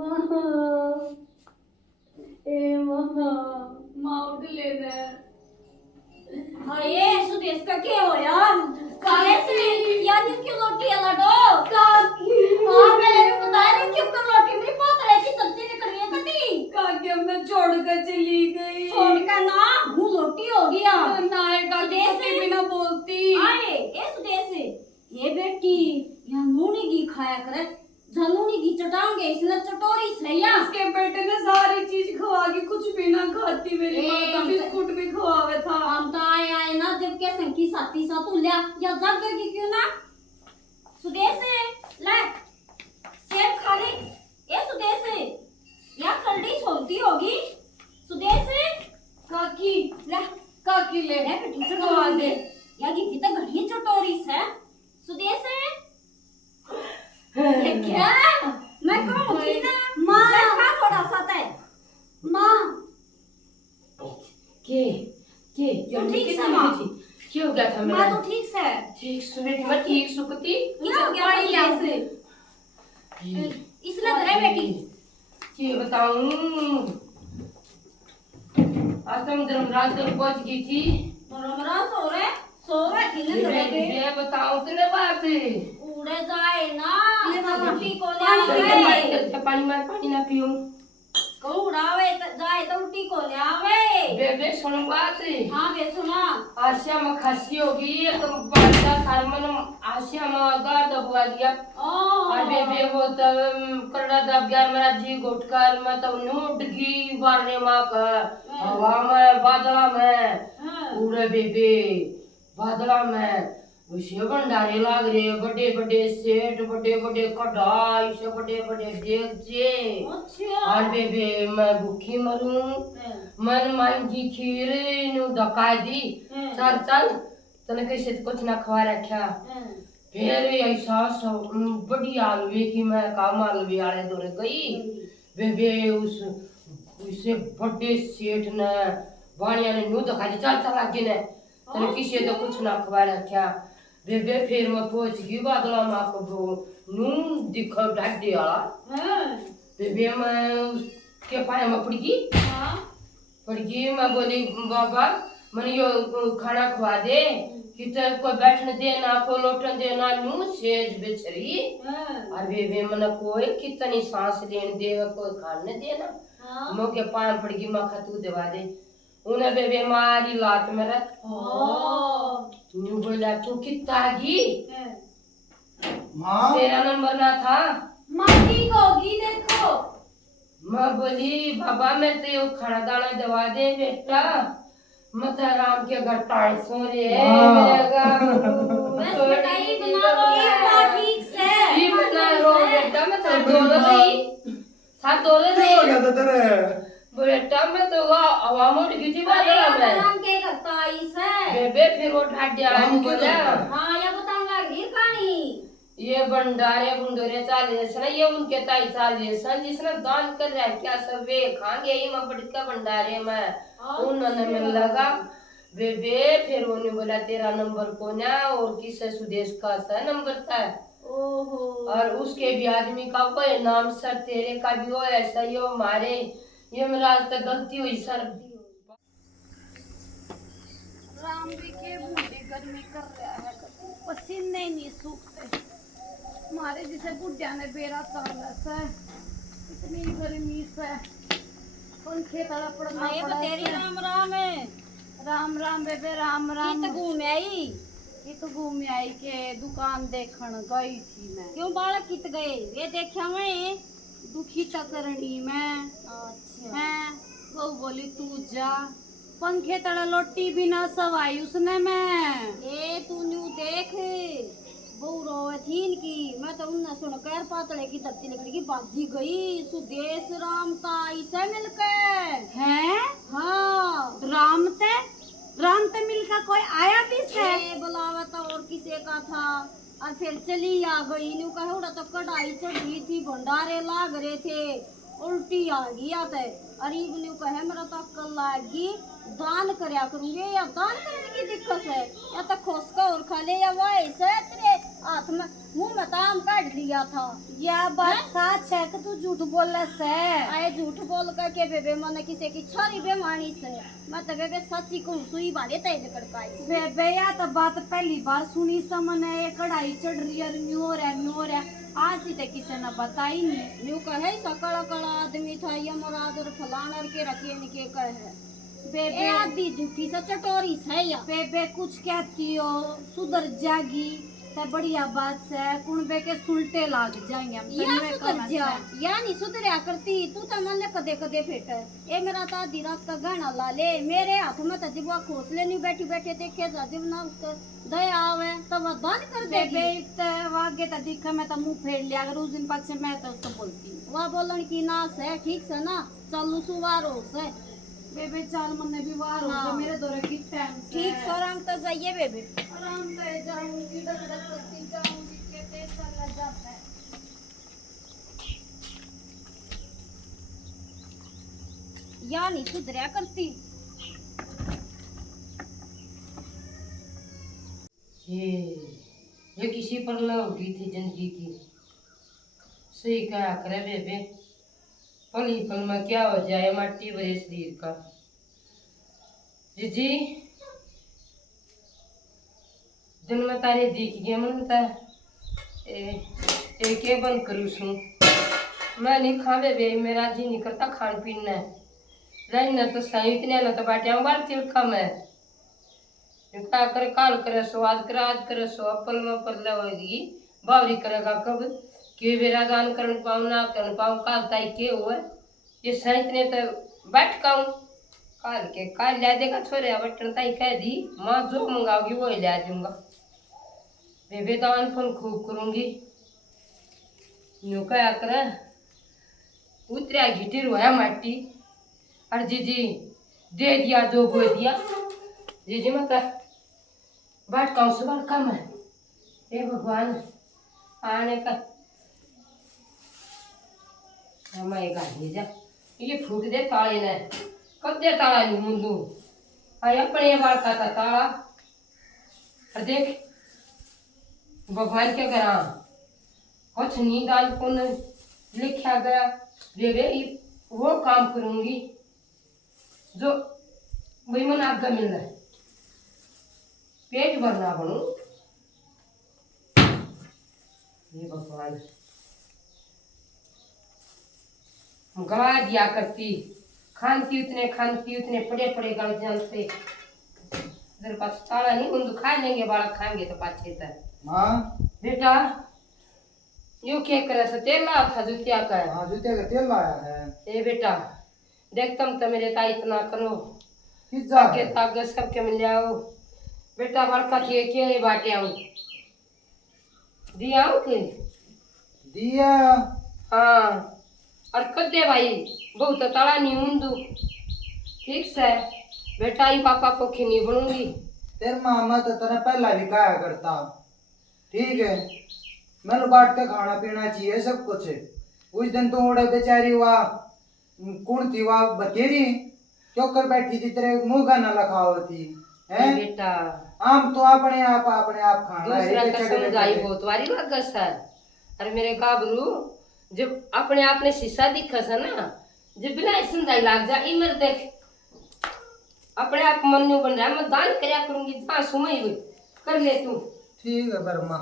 माँ ए माँ उठ लेना। हाँ ये सुदेश का क्या हो यार? काहे से यार ये क्यों लोटी है लडो? काकी हाँ मैंने भी बताया ना क्यों कर लोटी मेरी बात रही थी तब तेरे कर लिया कटी। काकी अब मैं छोड़ कर चली गई। छोड़ कर ना हूँ लोटी हो गया। ना है काकी के बिना बोलती। अरे ये सुदेश ये बेटी यहाँ नूनी घी खाया करे जनूनी घी चटाऊंगे इसने चटोरी सैया। इसके बेटे ने सारी चीज खवा के कुछ भी ना खाती। मेरी माँ का बिस्कुट भी खवावे था। हम तो आए आए ना जब के संकी साथी सा तू लिया या जब करके क्यों ना सुदेश ले सेब खा ले। ये सुदेश या खलड़ी छोलती होगी सुदेश। काकी ले काकी ले बेटी चटवा दे या की तो घड़ी चटोरी से सुदेश। ये क्या मैं कहूँ थी ना माँ खा थोड़ा सा ते माँ के तू ठीक से माँ क्या हो गया था माँ मेरा? तो ठीक से ठीक सुबह मैं ठीक सुकती क्या हो गया था से इसने धरे बेटी कि बताऊं आज तो मैं रात को पहुंच गई थी। मरमरा सो रहे थी ना धरे के ये बताऊं तूने बात उड़े जाए ना रोटी को ले पानी ना पीऊं को उड़ावे जाए तो रोटी को ले आवे। बेबे सुन बात। हाँ बे सुना आशिया में खांसी होगी तो बाजा सारमन आशिया में गाड़ दबवा दिया। और बेबे वो तब करड़ा दब गया मेरा जी घुटकर मैं तब नूट गई बारने माँ का हवा में बादला में उड़े बेबे बादला में उसे भंडारे लाग रहे बड़े बड़े सेठ बड़े बड़े कढ़ाई से बड़े बड़े देगचे। और बेबे मैं भूखी मरूं मन मांगी खीर नु धका दी चल चल तने कैसे कुछ ना खवा रखा। फिर ऐसा सब बड़ी आलवी की मैं काम आलवी आले दोरे गई बेबे उसे बड़े सेठ ने वाणिया ने नु धका दी चल चल आगे ने तने किसी तो कुछ ना खवा रखा। बेबे फिर मैं पहुंच गई बादला माँ को नून दिखा ढाडी वाला बेबे मैं उसके पाए में पड़ गई मैं बोली बाबा मैंने यो खाना खवा दे कि कोई बैठने देना कोई लोटन देना नू सेज बेचरी। और बेबे मैंने कोई कितनी सांस लेने देगा कोई खाने देना मैं के पाए पड़ गई मैं खतू दवा दे उन्हें बेबे मारी लात में रख न्यू बोला तू कितना गी माँ तेरा नंबर ना था माँ ठीक होगी देखो। मैं बोली बाबा मैं तो ये खाना दाना दवा दे बेटा मैं तो राम के घर टाइट सो रही है बस मिठाई बना लो माँ ठीक से ये बना रो बेटा मैं तो दो रही साथ दो रही बेटा मैं तो हवा में उड़ गई थी बादल में राम के घर ताई से बेबे फिर वो ढाट दिया बोला हाँ ये बताऊंगा गिर कहानी ये भंडारे बुंडोरे चाले ना ये उनके ताई चाले सन जिसने दान कर रहा है क्या सब वे खाएंगे ये मैं बड़का भंडारे में उन्होंने मिल लगा बेबे फिर उन्होंने बोला तेरा नंबर को ना और किसे सुदेश का सा नंबर था और उसके भी आदमी का कोई नाम सर तेरे का भी हो ऐसा ही हो हमारे ये मेरा आज तक गलती हुई सर राम भी के बूढ़े गर्मी कर रहा है पसीने नहीं सूखते। हमारे जिसे बुढ़िया ने बेरा चाला से इतनी गर्मी से पंखे तरह पड़ना ये पड़ा तेरी से। राम राम है राम राम बेबे राम राम। कित घूम आई ये तो घूम आई के दुकान देखने गई थी मैं। क्यों बालक कित गए ये देखा मैं दुखी तकरणी में अच्छा हैं वो बोली तू जा पंखे तड़ा लोटी भी ना सवाई उसने मैं ए तू न्यू देख बहु रोवे थीन की मैं तो उन्हें सुन कर पातले की दत्ती लकड़ी की बाजी गई सुदेश राम ताई से मिलकर हैं हाँ राम ते मिलकर कोई आया भी से बुलावा तो और किसी का था और फिर चली आ गई न्यू कहे उड़ा तो कढ़ाई चढ़ी थी भंडारे लाग रहे थे उल्टी आ गया थे अरीब न्यू कहे मेरा तो अक्ल लागी दान करया करूंगे या दान करने की दिक्कत है या तो खोस का और खा ले या वैसे तेरे हाथ में मुंह में ताम काट लिया था। यह बात सच है कि तू झूठ बोला से? आए झूठ बोल कर के बेबे मैंने किसी की छोरी बेमानी से मैं तो बेबे सच्ची कहूँ सुई बाले तेज कड़काई बेबे या तो बात पहली बार सुनी समने, ये कढ़ाई चढ़ रही है, न्यू हो रहा है। आज ही तक किसी ने बताई नहीं। न्यू कहे सकड़ा कड़ा आदमी था ये मराद और फलान और के रखिए निके कहे बेबे आदि झूठी से चटोरी से या बेबे कुछ कहती हो, सुधर जागी तो बढ़िया बात से। कुणबे के सुलटे लाग जाएंगे हम या सुधर जा या नहीं सुधरिया करती तू तो मन कदे कदे फेट ए मेरा तो आधी रात का गाना ला ले मेरे हाथ में तो जब वो खोसले नहीं बैठी बैठे देखे जा जब ना उसका दया आवे तब वो दान कर दे बेबे वागे तो दिखा मैं तो मुंह फेर लिया, अगर उस दिन पाछे मैं तो उसको बोलती वह बोलन की नास है ठीक से ना चलू सुवारो से बेबे चाल मन्ने भी वार हो हाँ। मेरे दौरे की टाइम से ठीक से आराम तो जाइए बेबे आराम से जाऊंगी, डग डग करती जाऊंगी, कहते चला जाता है। या नहीं सुधरिया करती ये किसी पर न उठी थी जिंदगी की। सही कहा करे बेबे, पल ही पल में क्या हो जाए माटी भरे शरीर का। जी दिन में तारे दिख गए मनता एक बंद करूँ सू मैं नहीं खा बेबे, मेरा जी नहीं करता खान पीन ने रहना तो सही इतने न तो बाटिया बार तिलखा में क्या करे काल करे सो आज करे सो अपल में पल होगी बावरी करेगा कब के बेरा दान कर पाऊँ ना कर पाऊँ काल ताई के हुए ये सहित ने तो बैठ काऊँ काल के काल ला देगा छोरे बटन ताई कह दी माँ जो मंगाओगी वो ही ला दूंगा। बेबे दान फोन खूब करूँगी यूँ क्या करे उतरा घिटी रोया माटी और जी दे दिया दो गो दिया जी मतलब बाट कौन सा बार कम है हे भगवान आने का हमारेगा जा ये फूट दे ताले ने कब दे ताला नहीं मुंडू आई अपने बार का था ताला और देख भगवान के करा कुछ नहीं दाल को लिखा गया बेबे वो काम करूंगी जो वही मन आज्ञा मिल रहा है पेट भरना बनू ये भगवान गवा दिया करती खानती उतने पड़े पड़े गल जानते इधर पास ताला नहीं उन खा लेंगे बालक खाएंगे तो पाछे तक माँ बेटा यू क्या करे से तेल ला था जूतिया का हाँ जूते का तेल लाया है। ए बेटा देखतम तो मेरे ता इतना करो पिज्जा के ताकत सबके मिल जाओ बेटा बड़का के बाटे आऊं दिया के दिया हाँ और कर दे भाई बहुत तड़ा नहीं मुंडू ठीक से बेटा ही पापा को खिनी बनूंगी तेरे मामा तो तेरा पहला भी खाया करता ठीक है मैंने बांट के खाना पीना चाहिए सब कुछ। उस दिन तो उड़े बेचारी वहाँ कौन थी वहाँ बतेरी चौकर बैठी थी तेरे मुँह का न लखाओ थी है बेटा आम तो अपने आप खाना दूसरा है का समझाई बहुत वारी लग सर अरे मेरे गाबरू जब अपने आप ने शीशा दिखा सा ना जब बिना समझाई लाग जा इमर देख अपने आप मन में बन रहा है मैं दान करया करूंगी जहाँ सुमई हुई कर ले तू ठीक है बर्मा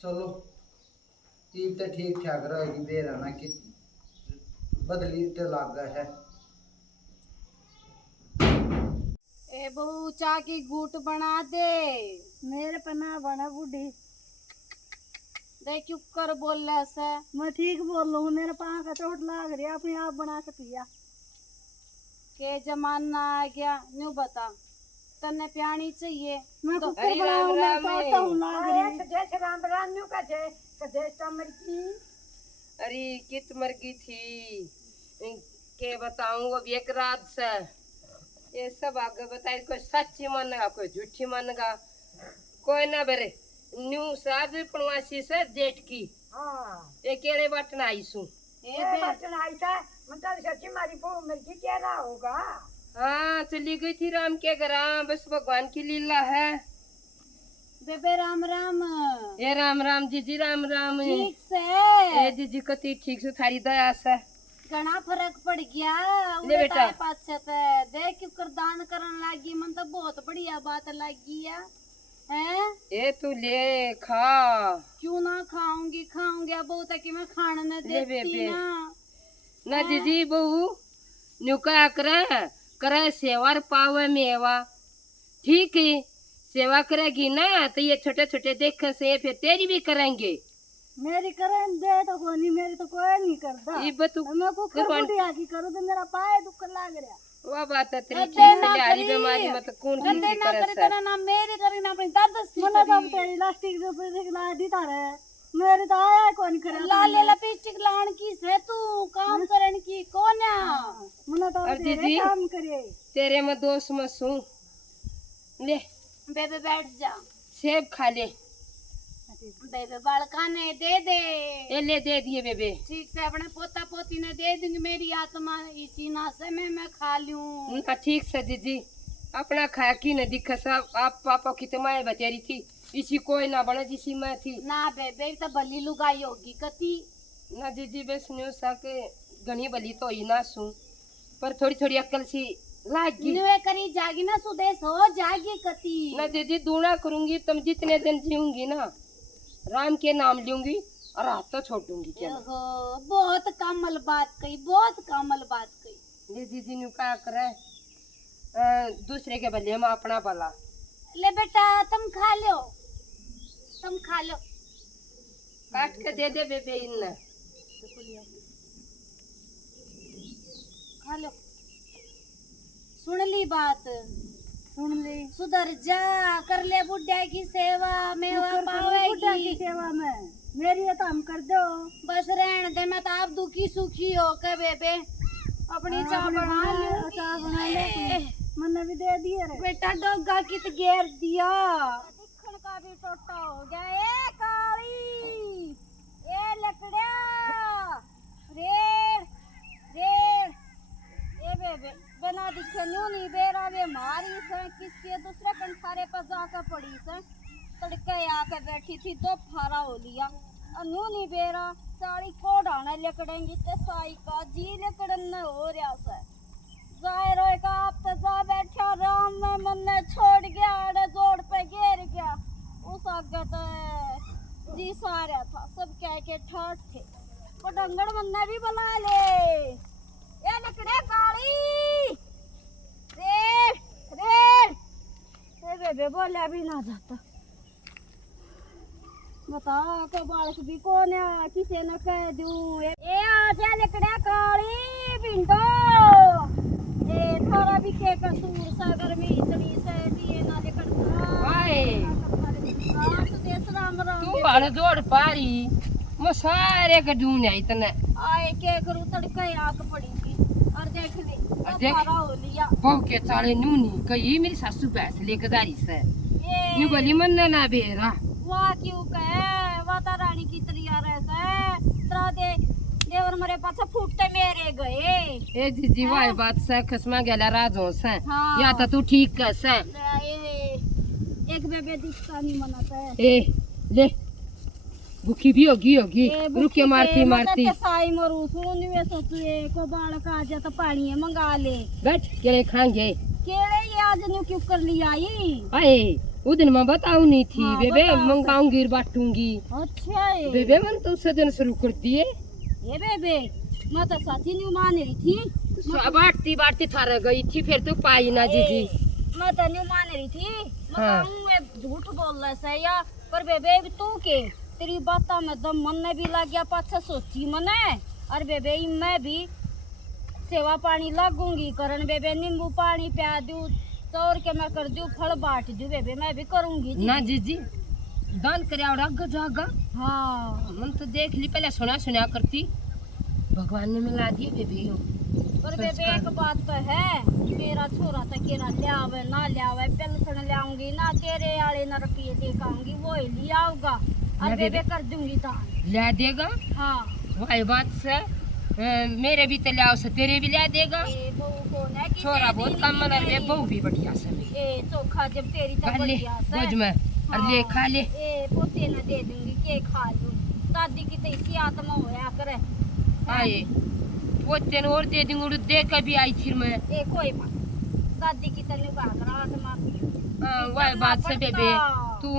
चलो ठीक तो ठीक ठाक रहेगी दे रहना कि बदली तो लाग गया है। ए बहू चाय की घूट बना दे। मेरे पना बना बूढ़ी देख क्यों कर बोल रहा से मैं ठीक बोल रहा हूँ मेरे पाँव का चोट लाग रही है अपने आप बना के पिया के जमाना आ गया न्यू बता तन्ने प्यानी चाहिए मैं तो कुकर बनाऊं मैं चाहता हूँ लाग रही जैसे राम रान्यू का जैसे मरकी अरे कित मर गई थी के बताऊं अब एक रात से ये सब आगे बताए कोई सच्ची मानेगा कोई झूठी मानेगा कोई ना बेरे न्यू साज पणवासी से जेठ की हाँ ये केड़े बटन आई सू ये बचन आई था मतलब सच्ची मारी पो मरकी कह रहा होगा। हाँ चली गई थी राम के घर बस भगवान की लीला है बेबे राम राम। ए राम राम जीजी, राम राम। ठीक से ए जीजी कति ठीक से, थारी दया से घना फर्क पड़ गया। ले बेटा। पाछे ते देख क्यों कर दान करन लागी, मन तो बहुत बढ़िया बात लागी है। ए तू ले खा। क्यों ना खाऊंगी, खाऊंगी बहुत है कि मैं खाने न ले देती बेबे। ना। ना जीजी बहू न्यूका करे सेवा पावे मेवा। ठीक है, सेवा करेगी ना तो ये छोटे छोटे देख से फिर तेरी भी करेंगे। मेरी करें दे तो कोई नहीं, मेरी तो कोई नहीं करता। ये बतू मैं को बुढ़िया की करूँ तो मेरा पाए दुख लाग रहा। वो बात है तेरी, अरे ठीक से ना लिहारी करी। बीमारी मतलब कौन रद्दे ठीक ना करे करे सर। तेरा ना मेरी करी ना अपनी दादा सी मना तो करी। तेरी लास्टिक जो पे ला दीता रहे, मेरी तो आया कौन करे। लाले लिपस्टिक लान की से तू काम करन की कौन है। मना तो और तेरे दीदी? काम करे। तेरे में दोस्त मसू ले बेबे बैठ जा। सेब खा ले। बेबे बालका ने दे दे। ये ले दे दिए बेबे। ठीक से अपने पोता पोती ने दे दूंगी, मेरी आत्मा इसी नासे में मैं खा लूं। ना ठीक से जीजी, अपना खाया की न दिखा सब। आप पापा की तो माए बतेरी थी, इसी कोई ना बने जिसी मैं थी ना बेबे तो भली लुगाई होगी कती। ना जीजी। बस न्यू के घनी भली तो ही ना सू, पर थोड़ी थोड़ी अक्ल सी लागी। नुए करी जागी ना सुदेश हो जागी कती। ना जीजी दूना करूंगी, तुम जितने दिन जीऊंगी ना राम के नाम लूंगी और हाथ तो छोड़ दूंगी। क्या ओहो, बहुत कमल बात कही, बहुत कमल बात कही। ये जीजी न्यू का करे दूसरे के भले में अपना भला। ले बेटा तुम खा लो, तुम खा लो। काट के दे दे बेबे इन। खा लो। सुन ली बात, सुन ले, सुधर जा, कर ले बुढ़िया की सेवा, मेवा बुढ़िया की पावेगी। सेवा में मेरी ये तो हम कर दो। बस रहने दे, मैं तो आप दुखी सुखी हो के बेबे अपनी चाह बना लो। चाह बना ले, मैंने भी दे दिए रे। बेटा डोगा कित घेर दिया। दिखण का भी टोटा हो गया। ए काली, ए लकड़िया, रेड़ रेड़, ए बेबे बना दिखे नूनी बेरा वे मारी से किसके दूसरे कंठारे पर जाकर पड़ी से। तड़के आके बैठी थी तो फारा हो लिया। नूनी बेरा साड़ी को डाने लकड़ेंगी ते साई का जी लकड़न न हो रहा से। जाए रोए का आप तो जा बैठा राम में मन ने छोड़ गया, अड़े जोड़ पे घेर गया। उस आगे तो जी सारा था, सब कह के ठाठ थे। वो डंगड़ मन ने भी बुला ले। ये लकड़े काली, रेड़ रेड़, ए बेबे बोले भी ना जाता। बता को बालक भी कौन है, किसे न कह दूं। ए आजा लकड़े काली बिंडो, ए थारा भी के कसूर सागर में इतनी से दिए ना लिखता। आए हाँ तो देश राम राम। तू हण जोड़ पारी मैं सारे का ढूंढ आई तने। आए के करूं तड़के आंख पड़ी थी और देख ले देख। थारा हो लिया। बहु के चाले नूनी कही मेरी सासू पैस लेकर दारी से न्यू ये गली मन ना बेरा। वाह क्यों कहे, वाता रानी की तरिया रहसे तरा दे देवर मरे पाछे फूटते मेरे गए। ए जीजी वाई बात से खसमा गेला राजो से। हाँ। या तो तू ठीक कर से। एक बेबे दिखता नहीं मनाता है। ए ले भूखी भी होगी रुके मारती मारती साई मरू सुन वे सोचुए को बालक आ जा तो पानी है मंगा ले। बैठ केले खाएंगे। केले ये आज न्यू क्यों कर लिया आई। आए वो दिन मैं बताऊ नहीं थी। हाँ, बेबे बताओ। मंगाऊंगी बांटूंगी। अच्छा है बेबे मन तो उस दिन शुरू करती है। ये बेबे मैं तो सच्ची न्यू मान रही थी। बांटती बांटती थारा गई थी, फिर तो पाई ना जीजी। मैं तो न्यू मान रही थी। मैं हाँ। कहूं ये झूठ बोल रहा है या पर बेबे तू के तेरी बातों में दम मन ने भी लग गया पाछा सोची मने। और बेबे मैं भी सेवा पानी लगूंगी करन। बेबे नींबू पानी पिया दूं, चौर के मैं कर दूं, फल बांट दूं। बेबे मैं भी करूंगी ना जीजी दान करया जागा। हाँ मन तो देख ली, पहले सुना सुना करती, भगवान ने मिला दिए बेबी हो। पर बेबे एक बात तो है, मेरा छोरा तो केरा लियावे ना लियावे पेंशन लियाऊंगी ना तेरे आले ना रुपये देखाऊंगी, वो ही लियाऊगा और ना बेबे बेबे। कर दूंगी दान। ला देगा हाँ वही बात से मेरे भी तो लिया से तेरे भी ला देगा। ए बहू कौन है छोरा बहुत कम मन रे, बहू भी बढ़िया से ए चोखा जब तेरी तो पहले बढ़िया से। बोझ में और ले खा ले। ए पोते न दे दूंगी के खा लूं। दादी की तो इसी आत्मा होया करे। आए वो तेन और दे दूंगी और दे के भी आई थी मैं। ए कोई बात दादी की तो निगाह करा आत्मा वह बात से बेबे तू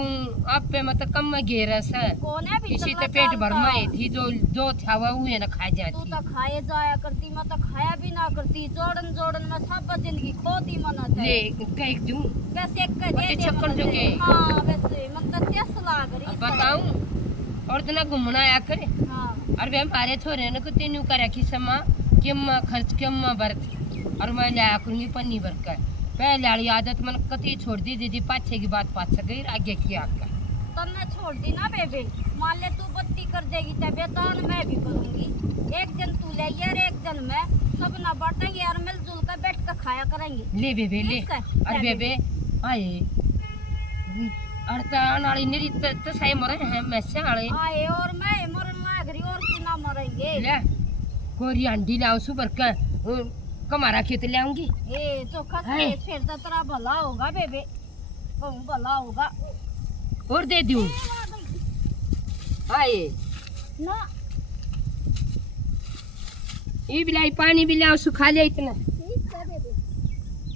अब पे मतलब कम में घेरस है कौन है भी इसी तो पेट भर में थी जो था वो ना खा तू जाती। तो खाए जाया करती मैं तो खाया भी ना करती जोड़न जोड़न में सब जिंदगी खोती मनत ले कह दूं वैसे एक दे बते दे चक्कर मनत जो है। के। हाँ वैसे मन तो तेस लाग रही अब बताऊं और तना घूमना आया करे हाँ और वे हमारे छोरे ने को तेनू कर रखी समा किम खर्च किम बरत और मैं लाया करूंगी पन्नी भर कर पहले वाली आदत मन कति छोड़ दी दीदी पाछे की बात पाछ गई आगे की आका तब मैं छोड़ दी ना बेबे मान ले तू बत्ती कर देगी तबे दान मैं भी करूंगी। एक दिन तू ले और एक दिन मैं सब ना बांटेंगे और मिलजुल कर बैठ कर खाया करेंगे। ले बेबे ले ठीक है, और ले बेबे आए अड़ता नाली निरी तो सही मरे हैं मैसे आले आए और मैं मरन लाग रही और तू ना मरेंगे। ले कोरी अंडी लाओ सुबर का कमारा खेत ले आऊंगी। ए चोखा है। से फिर तो तेरा भला होगा बेबे कहूँ भला होगा। और दे दूं आए ना ये बिलाई पानी भी लाओ सुखा ले इतना। ठीक है बेबे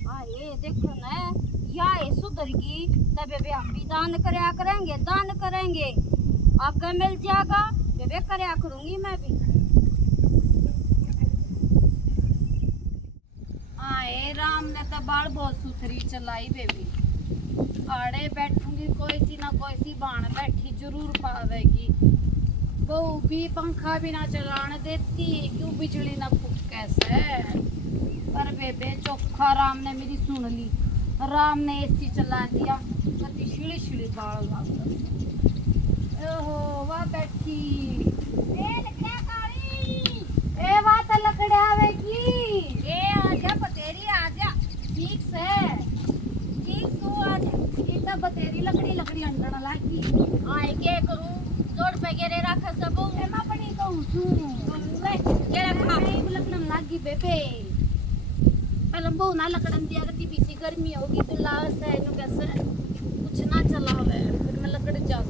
आए देखो ना या ये सुधर की तब बेबे हम भी दान करया करेंगे दान करेंगे आके मिल जाएगा बेबे करया करूंगी मैं भी। आए राम ने तो बाल बहुत सुथरी चलाई बेबी आड़े बैठूंगी कोई सी ना कोई सी बाण बैठी जरूर पावेगी। बहू भी पंखा भी ना चलाने देती क्यों बिजली ना फूक कैसे। पर बेबे चोखा राम ने मेरी सुन ली राम ने एसी चला दिया कति छिड़ी छिड़ी बाल ओहो वाह बैठी ए वाह तो लकड़े आवेगी ए आजा बतेरी आजा ठीक से ठीक तू आजा ये तो बतेरी लकड़ी लकड़ी अंडण लागी आए के करूं जोड़ पे गेरे रख सब एमा पड़ी कहूं छू ले ये रखा एक लकड़न लागी बेबे पहले बहु ना लकड़न दिया करती बीसी गर्मी होगी तो लास है नु कैसे कुछ ना चलावे फिर मैं लकड़ जा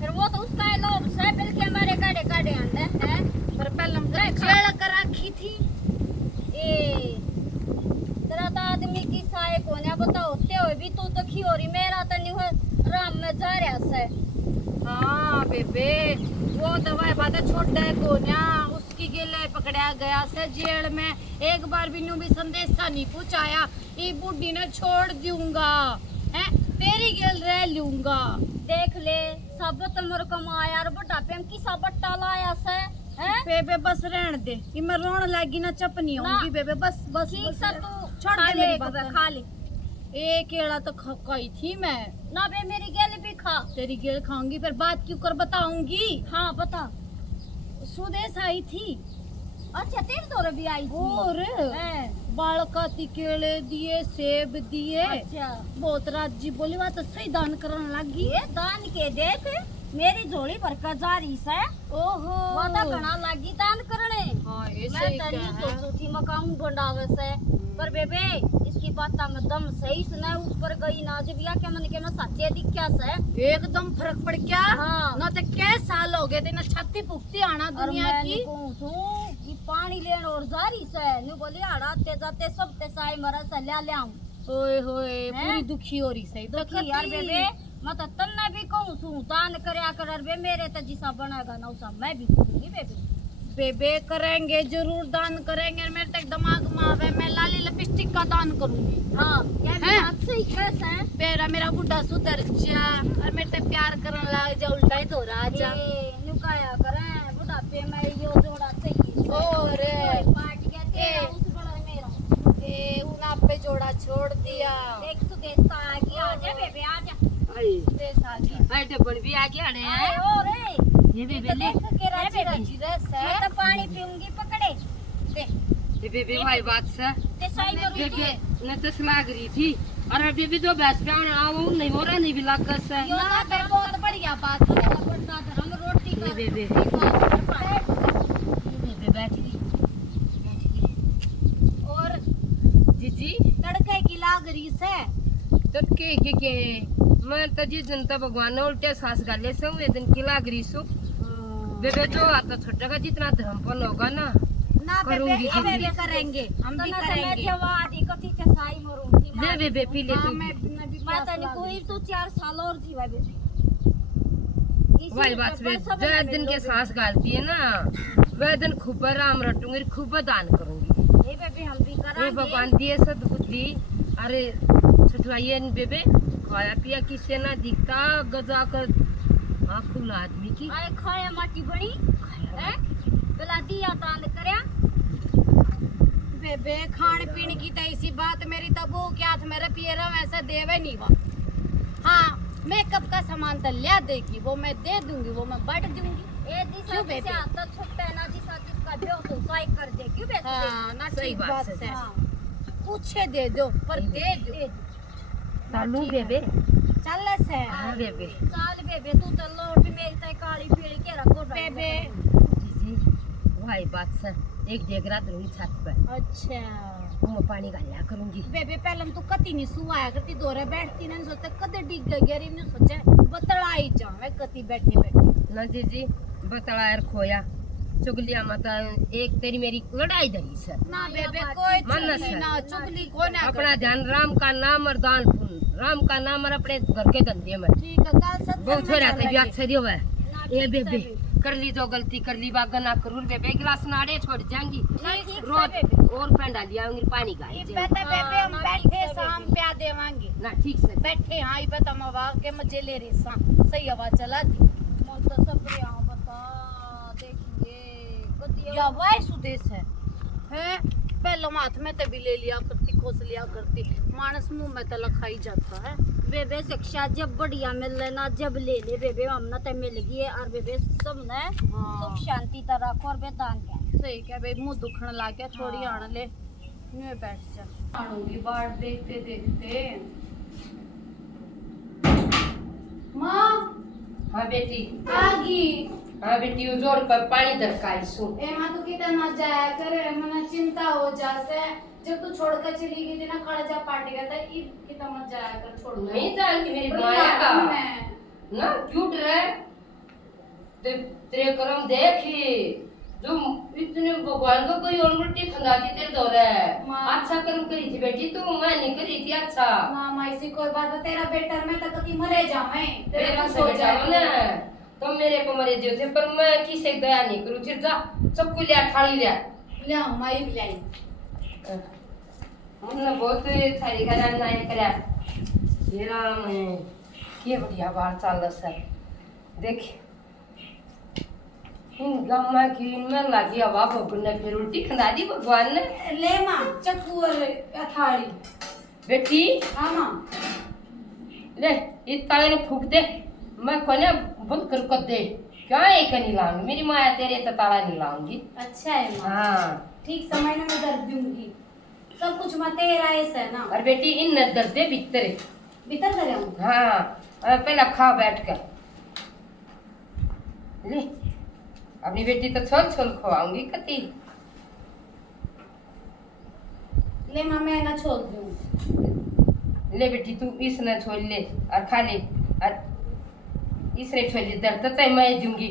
फिर वो तो उसका है लोग से मिल के हमारे काढ़े काढ़े आंदे हैं पर पहले हम जेड़ कर रखी थी ए तेरा तो आदमी की साए कोने बता होते हुए भी तू तो खियोरी मेरा तो नहीं हो राम में जा रहा से। हाँ बेबे वो दवाई बात छोड़ गोन्या उसकी गेले पकड़ा गया से जेल में एक बार भी न्यू भी संदेशा नहीं पहुंचाया ये बुढ़ी ने छोड़ दूंगा है तेरी गेल रह लूंगा। देख ले सब तमर कमाया और बुढ़ापे में किसा बट्टा लाया से हैं बेबे बस रहने दे कि मैं रोने लगी ना चप नहीं होंगी बेबे बस बस ठीक बस सा रहने। तू छोड़ खा दे ले मेरी बबे, बात खा ले एक केड़ा तो खाई थी मैं ना बे मेरी गेल भी खा। तेरी गेल खाऊंगी फिर बात क्यों कर बताऊंगी। हाँ बता सुदेश आई थी अच्छा तेरे दौरे भी आई थी और हैं? बालका केले दिए सेब दिए अच्छा बहुत राजी बोली बात सही दान करने लगी। ये दान के देख मेरी झोली भर का जा रही से ओहो वो तो घना लागी दान करने। हाँ ये मैं सही तनी कहा। सोचू थी मकान बनावे से पर बेबे इसकी बात में दम सही से ना ऊपर गई ना जब या के मन के में सच्चे दिखया से एकदम फर्क पड़ क्या हाँ। ना तो क्या साल हो गए थे ना छाती पुखती आना और दुनिया मैं की कहूं कि पानी लेन और जारी से नु बोली आड़ाते जाते सब ते साई मरा से ले आऊं ओए होए हैं? पूरी दुखी हो रही सही दुखी यार बेबे मैं तो तन्ने भी कहूं सू दान करया कर बे मेरे तो जिसा बनेगा ना उसा मैं भी करूंगी बेबे। बेबे करेंगे जरूर दान करेंगे मेरे तक दिमाग में आवे मैं लाली लिपस्टिक का दान करूंगी। हाँ क्या हैं? बात सही कैसे है मेरा मेरा बुढ़ा सुधर जा और मेरे तक प्यार करने लग जा उल्टा ही तो राजा नुकाया करें बुढ़ापे में यो जोड़ा चाहिए और पार्ट गया तेरा ए। उस बड़ा मेरा ए उन आप पे जोड़ा छोड़ दिया देख तू देता आ गया आजा बेबे आजा आई देश आ गई आई डबल भी आ गया रे आए ओ रे ये ये बेबे तो ले देख के राजी बेबे। राजी रस मैं तो पानी पीऊंगी पकड़े दे ये बेबे भाई बात से ते साई करूंगी बेबे न तो लाग रही थी और बेबी जो बैस पे आने आओ नहीं हो रहा नहीं भी लाग से यो ना तो बहुत बढ़िया बात है बड़ा धर्म रोटी का ये बेबे बेबे बैठ गई और जीजी तड़के की लाग रही से तो के मैं तो जी जनता भगवान ने उल्टे सांस गाले से वे दिन की लाग रही सु बेबे जो आता छोटा का जितना धर्मपन होगा ना ना बेबे करूंगी हम दीदी। भी करेंगे हम भी मैं करेंगे जवा आदि कथी के साई मरूंगी ले बेबे पी ले हाँ, तू मैं भी मैं तनी कोई तो 4 साल और जीवा बेबे वाली बात वे जो दिन के सांस गालती है ना वह दिन खूब राम रटूंगी खूब दान करूंगी ए बेबे हम भी ये करांगे भगवान दिए सदबुद्धि। अरे छठवाइए बेबे खाया पिया किसे ना दिखता गजा कर आँख खुला आदमी की आए खाया माटी बनी हैं बेला दिया दान करया बेबे खान पीने की तो ऐसी बात मेरी तबू क्या था मेरे पियरा वैसा देवे नहीं वो। हाँ मेकअप का सामान तो लिया देगी वो मैं दे दूंगी वो मैं बट दूंगी। ए दिशा क्यों से बेबे? आता छुट्टा ना दिशा जिसका बेओ तो साई कर दे क्यों बेटे हाँ ना सही ठीक बात बात है। है। हाँ पूछे दे दो पर दे दो। चालू बेबे चल से हाँ बेबे चाल बेबे तू तो लोट मेरी तय काली पीली के रखो बेबे। जी वही बात सर एक डेग रात रही छत पर अच्छा मैं पानी डालिया करूंगी। बेबे पहले तो कति नहीं सुआया करती दोरे बैठती नहीं सोचते कदे डिग गई अरे नहीं सोचा बतलाई जावे कति बैठे बैठे ना जी बतला यार खोया चुगलिया माता एक तेरी मेरी लड़ाई धरी सर ना बेबे कोई मन चुगली से। ना चुगली को ना अपना ध्यान राम का नाम और दान पुण्य राम का नाम और अपने घर के धंधे में ठीक है कल सत्संग बहुत में हो रहा था भी चलेंगे। अच्छा दियो है ये बेबे कर ली जो गलती कर ली बात ना करूँ बेबे गिलास नाड़े छोड़ जाएंगी ठीक रोज और पेंडा लिया पानी का ये पता बेबे हम बैठे शाम प्या देवांगे ना ठीक से बैठे हाँ ये पता मवा के मजे ले रही सा सही आवाज चला दी मन तो सब रे हां बता देखेंगे कति या वही सुदेश है पहले हाथ में तभी ले लिया करती खोस लिया करती मानस मुंह में तो लखाई जाता है। बेबे शिक्षा जब बढ़िया मिल लेना जब ले ले बेबे हमने तो मिल गई है और बेबे सब ने सुख शांति तो रखो और बेदान क्या सही क्या बे मुंह दुखने लग गया थोड़ी आने ले न्यू बैठ जा आऊंगी बाहर देखते देखते। माँ हाँ बेटी आगी हाँ बेटी वो जोर पर पानी दरकाई सु एमा तो कितना ना जाया करे मना चिंता हो जासे जब तू छोड़ कर चली गई थी ना खड़जा पार्टी का था ई कितना मत जाया कर छोड़ नहीं जानती मेरी बड़ी माया का लागत में। ना क्यों डरे तेरे कर्म देखी जो इतने भगवान को कोई और उल्टी खंगाती तेरे दौरे माँ। अच्छा कर्म करी थी बेटी तू मैं नहीं करी थी अच्छा मामा ऐसी कोई बात है तेरा बेटा में तक कभी मरे जावे तेरा से बचाओ ना तुम मेरे को मरे जो थे पर मैं किसे दया नहीं करूँ फिर जा सबको लिया थाली लिया ले माई भी लाई हमने बहुत थाली का नाम नहीं करा ये राम के बढ़िया बाहर चल रहा सर देख इन गम्मा की इनमें लगी हवा भगवान फिर उल्टी खंदा दी भगवान ने ले माँ चक्कू और थाली बेटी हाँ माँ ले इस ताले ने फूक दे मैं कोने बंद कर दे क्या एक नहीं लाऊंगी मेरी माया तेरे तो ताला नहीं लाऊंगी। अच्छा है माँ हाँ ठीक समय में मैं कर दूंगी सब कुछ मैं तेरा ऐसा है ना और बेटी इन न दर्दे भीतर भीतर कर आऊँ हाँ पहला खा बैठ कर ले अपनी बेटी तो छोल छोल खवाऊंगी कती ले माँ मैं ना छोड़ दूँ ले बेटी तू इस न छोड़ ले और खा ले और इसने छोड़ ले दर्द तो मैं दूंगी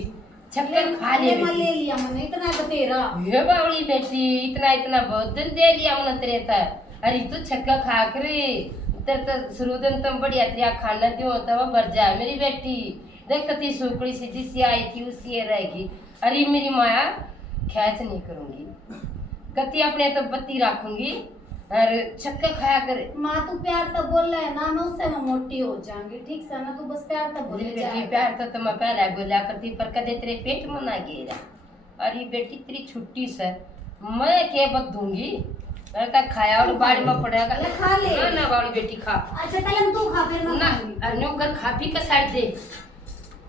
चक्कर खा ले माँ बेटी। ले लिया मैंने इतना तो तेरा ये बावड़ी बेटी इतना इतना बहुत दिन दे लिया मन तेरे तक अरे तू छक्का खा कर तेरे तो शुरू दिन तुम बढ़िया तेरा खाना दियो तब भर जाए मेरी बेटी देख कती सुकड़ी सी जिससे आई थी उसी रहेगी। अरे मेरी माया खैच नहीं करूंगी कती अपने तो बत्ती रखूंगी और छक्का खाया कर माँ तू प्यार तो बोल रहा है ना मैं उससे मैं मोटी हो जाऊंगी ठीक से ना तू बस प्यार तो बोले बेटी जा प्यार तो मैं पहले बोला करती पर कदे तेरे पेट में ना गिरा। अरे बेटी तेरी छुट्टी से मैं क्या बक दूंगी मैं का खाया और बाड़ी में पड़ेगा ले खा ले ना ना बाड़ी बेटी खा अच्छा पहले तू खा फिर मैं ना खाऊंगी। अन्यों कर खा पी का साइड दे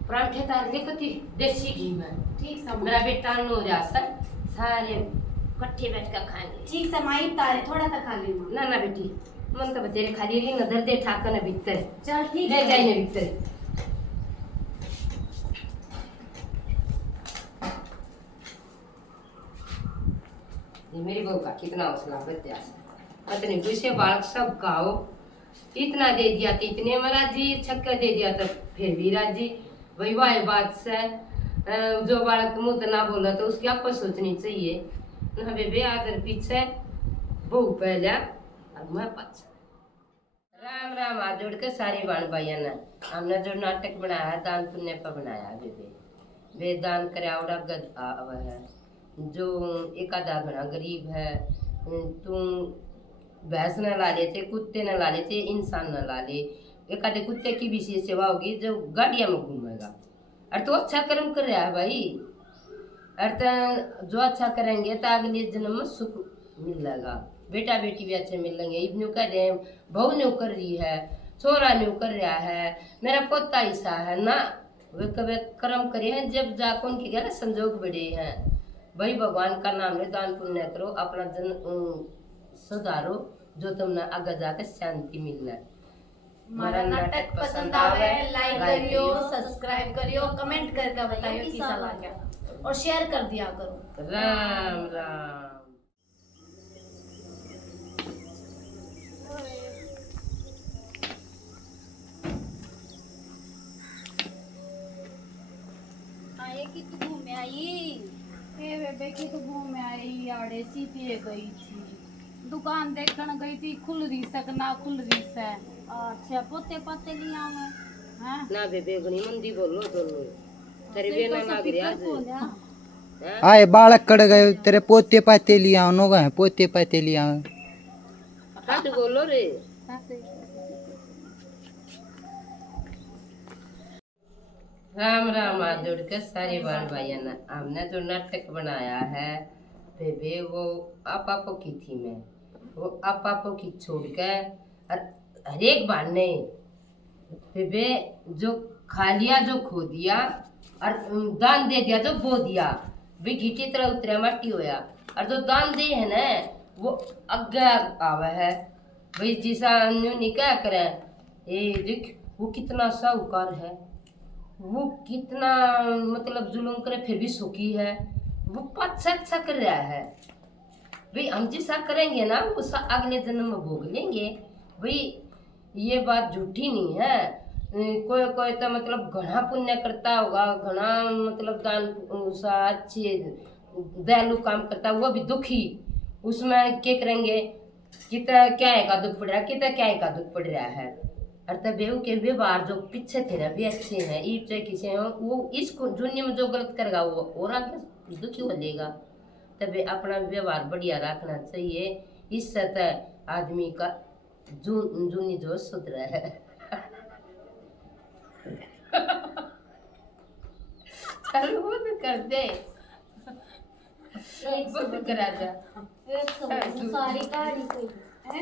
परांठे तार ले कती देसी घी में ठीक से मेरा बेटा नो जा सर सारे इकट्ठे बैठ कर खाएंगे। ठीक से माई तारे थोड़ा सा खा ले माँ ना ना बेटी मन तो तेरे खाली रही नजर दे ठाकर न भीतर चल ठीक ले है जाइए भीतर ये मेरी बहू का कितना हौसला बत्यास पत्नी दूसरे बालक सब गाओ इतना दे दिया तो इतने में राजी, छक्का दे दिया तो फिर भी राजी। वही वाह बात से जो बालक मुँह तो ना बोला तो उसकी आपको सोचनी चाहिए ना बेबे। आदर पीछे बहु पहले और मैं पाछा। राम राम हाथ जोड़ के सारी बाण भाइया ने हमने जो नाटक बनाया है दान पुण्य पर बनाया है बेबे। वे दान करे गद है जो एक आधा घना गरीब है, तुम भैंस न ला लेते, कुत्ते न ला लेते, इंसान न ला ले, एक आधे कुत्ते की भी सेवा होगी जो गाड़िया में घूमेगा। और तो अच्छा कर्म कर रहा है भाई, और तो जो अच्छा करेंगे तो अगले जन्म में सुख मिलेगा, बेटा बेटी भी अच्छे मिलेंगे। इब्नू कह रहे हैं बहू न्यू कर रही है, छोरा न्यू कर रहा है, मेरा पोता ऐसा है ना, वे कभी कर्म करे हैं जब जाकर उनके क्या संजोग बढ़े हैं। भाई भगवान का नाम ले, दान पुण्य करो, अपना जन सुधारो, जो तुमने आगे जाकर शांति मिलना है। हमारा नाटक पसंद आवे लाइक करियो, सब्सक्राइब करियो, कमेंट करके बताइयो कैसा लगा और शेयर कर दिया करो। राम राम। आए कि तू घूमे आई? ए बेबे की तो घूम आई, आड़े सीधे गई थी, दुकान देखने गई थी, खुल रही सक ना खुल रही से। अच्छा पोते पाते लिया मैं हाँ ना बेबे गनी मंदी बोलो दोनों तेरे भी ना लग रही आज। हैं? आए बालक कड़ गए तेरे पोते पाते लिया नो गए पोते पाते लिया। हट बोलो रे। राम राम हाथ जोड़ के सारे बाल भाइयों ने हमने जो नाटक बनाया है बेबे वो आपा की थी मैं, वो आपा की छोड़ के और हर एक बार ने बेबे जो खा लिया जो खो दिया और दान दे दिया जो बो दिया भी घीटी तरह उतरे मट्टी होया। और जो दान दे है ना वो अगे आवे है भाई जिसा नहीं क्या करे। ये देख वो कितना साहूकार है, वो कितना मतलब जुल्म करे फिर भी सुखी है, वो अच्छा कर रहा है भाई। हम जैसा करेंगे ना वो अगले जन्म में भोग लेंगे भाई, ये बात झूठी नहीं है। कोई कोई तो मतलब घना पुण्य करता होगा, घना मतलब दान अच्छे दयालु काम करता, वो भी दुखी, उसमें क्या करेंगे कितना क्या है का दुख पड़ रहा है, कितना क्या है का दुख पड़ रहा है। और तब बेहू के व्यवहार जो पीछे थे ना भी अच्छे हैं, ईब चाहे किसी हैं वो इस दुनिया में जो गलत करेगा वो और आगे दुखी हो जाएगा। तब अपना व्यवहार बढ़िया रखना चाहिए, इससे तो आदमी का जूनी जो सुधरा है। चलो वो तो कर दे, वो तो करा जा। एक सारी कहानी कोई है।